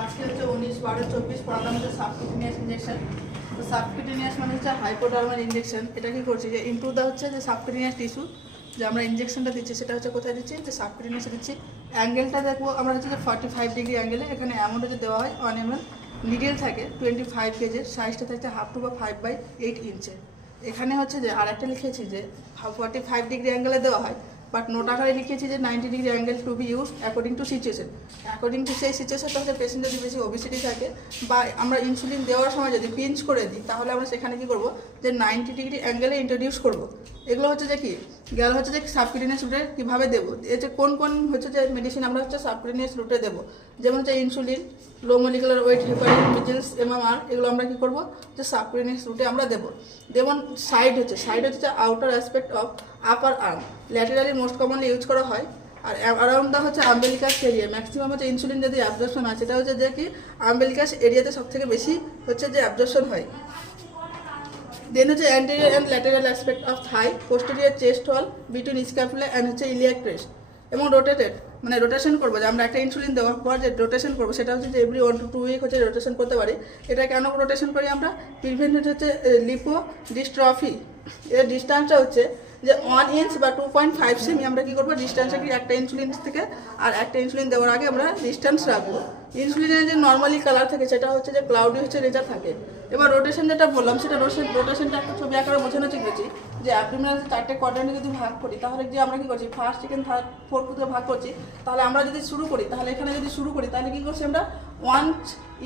আজকে হচ্ছে 19/12/24 পড়ালাম হচ্ছে সাবকিউটেনিয়াস ইনজেকশন। তো সাবকিউটেনিয়াস মানে হচ্ছে হাইপোডার্মাল ইনজেকশন। এটা কি করছি যে ইমপ্রুভ দা হচ্ছে যে সাবকিউটেনিয়াস টিস্যু, যে আমরা ইনজেকশনটা দিচ্ছি সেটা হচ্ছে কোথায় দিচ্ছি, যে সাবকিউটেনিয়াসে দিচ্ছি। অ্যাঙ্গেলটা দেখবো আমরা হচ্ছে যে 45 ডিগ্রি অ্যাঙ্গেলে। এখানে অ্যামাউন্ট হচ্ছে দেওয়া হয় 1 ml। নিডেল থাকে 25 কেজির, সাইজটা থাকছে 1/2 বা 5/8 ইঞ্চের। এখানে হচ্ছে যে আরেকটা লিখেছি যে 45 ডিগ্রি অ্যাঙ্গেলে দেওয়া হয়, বাট নোট আকারে লিখেছি যে 90 degree angle to be use according to situation. According to সেই সিচুয়েশনটা হচ্ছে পেশেন্ট যদি বেশি ওবেসিটি থাকে বা আমরা ইনসুলিন দেওয়ার সময় যদি পিঞ্চ করে দিই, তাহলে আমরা সেখানে কী করবো, যে 90 ডিগ্রি অ্যাঙ্গেলে ইন্ট্রোডিউস করবো। এগুলো হচ্ছে যে কি গেল হচ্ছে যে সাবকিউটেনিয়াস রুটে কীভাবে দেবো, এর যে কোন কোন হচ্ছে যে মেডিসিন আমরা হচ্ছে সাবকিউটেনিয়াস রুটে দেবো, যেমন হচ্ছে insulin, low molecular weight heparin, measles, MMR, এগুলো আমরা কী করবো, যে সাবকিউটেনিয়াস রুটে আমরা দেবো। যেমন সাইড হচ্ছে outer aspect of upper arm, laterally most commonly use করা হয়। আর অ্যারাউন্ড দা হচ্ছে আম্বেলিকাস এরিয়া, ম্যাক্সিমাম হচ্ছে ইনসুলিন যদি অ্যাবজর্পশন হয় সেটা হচ্ছে যে কি আম্বেলিকাস এরিয়াতে সবথেকে বেশি হচ্ছে যে অ্যাবজর্পশন হয়। দেন হচ্ছে anterior and lateral aspect of Thai, posterior chest wall, between scapula and হচ্ছে ইলিয়াক ক্রেস্ট। এবং রোটেটেড মানে রোটেশন করবো, যে আমরা একটা ইনসুলিন দেওয়ার পর যে রোটেশন করবো সেটা হচ্ছে যে এভরি 1 to 2 উইক হচ্ছে রোটেশন করতে পারি। এটা কেন রোটেশন করি আমরা, প্রিভেন্ট হচ্ছে লিপো ডিস্ট্রফি। এর ডিস্টেন্সটা হচ্ছে যে 1 ইঞ্চ বা 2.5 সেমি আমরা কী করবো, ডিস্টেন্সটা কি একটা ইনসুলিন থেকে আর একটা ইনসুলিন দেওয়ার আগে আমরা ডিস্টেন্স রাখবো। ইনসুলিনের যে নর্মালি কালার থাকে সেটা হচ্ছে যে ক্লাউডি হচ্ছে রেজা থাকে। এবার রোটেশন যেটা বললাম সেটা রোটেশনটা একটা ছবি আকারে বোঝানো শিখেছি, যে অ্যাবডোমিনাল 4টে কোয়াড্রেন্টে যদি ভাগ করি তাহলে যে আমরা কী করছি, ফার্স্ট, সেকেন্ড, থার্ড, ফোর্থ করে ভাগ করছি। তাহলে আমরা যদি শুরু করি, তাহলে এখানে যদি শুরু করি তাহলে কী করছি আমরা 1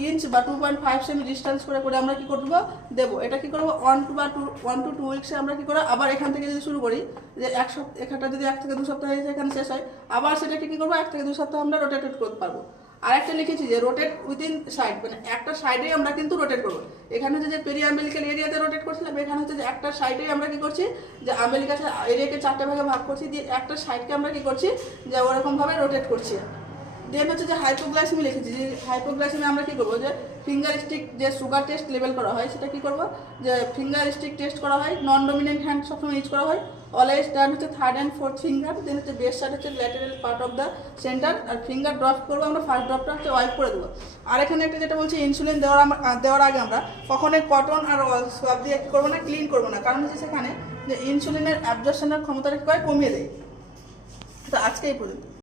ইঞ্চ বা 2.5 সেমি ডিস্টেন্স করে করে আমরা কী করবো, দেবো। এটা কী করবো 1 to 2 উইক্সে আমরা কী করবো, আবার এখান থেকে যদি শুরু করি, যে এক সপ্তাহ, এখানটা যদি 1 থেকে 2 সপ্তাহ হয়ে এখানে শেষ হয়, আবার সেটাকে কী করবো 1 থেকে 2 সপ্তাহ আমরা রোটেট করতে পারবো। আরেকটা লিখেছি যে রোটেট উইদিন সাইড, মানে একটা সাইডেই আমরা কিন্তু রোটেট করবো। এখানে হচ্ছে যে পেরি আম্বেলিকাল এরিয়াতে রোটেট করছিলাম, এখানে হচ্ছে যে একটা সাইডেই আমরা কী করছি, যে আম্বেলিকাল এরিয়াকে 4টে ভাগে ভাগ করছি, দিয়ে একটা সাইডকে আমরা কী করছি, যে ওরকমভাবে রোটেট করছি। দেন হচ্ছে যে হাইপোগ্লাইসেমি লিখেছি, যে হাইপোগ্লাইসেমি আমরা কী করবো, যে ফিঙ্গার স্টিক যে সুগার টেস্ট লেভেল করা হয় সেটা কী করবো, যে ফিঙ্গার স্টিক টেস্ট করা হয়, নন ডমিনেন্ট হ্যান্ড সবসময় ইউজ করা হয়। অলওয়েজ ডান হচ্ছে 3rd and 4th finger. Then হচ্ছে বেস্ট সাইড হচ্ছে lateral part of the centre. আর ফিঙ্গার ড্রপ করবো আমরা, ফার্স্ট ড্রপটা হচ্ছে ওয়াইপ করে দেবো। আর এখানে একটা যেটা বলছি, ইনসুলিন দেওয়ার আগে আমরা কখনোই কটন আর সোয়াব দিয়ে কী করবো না, ক্লিন করবো না, কারণ হচ্ছে সেখানে যে ইনসুলিনের অ্যাবজর্পশনের ক্ষমতাটা কী করে, কমিয়ে দেয়। তো আজকে এই পর্যন্ত।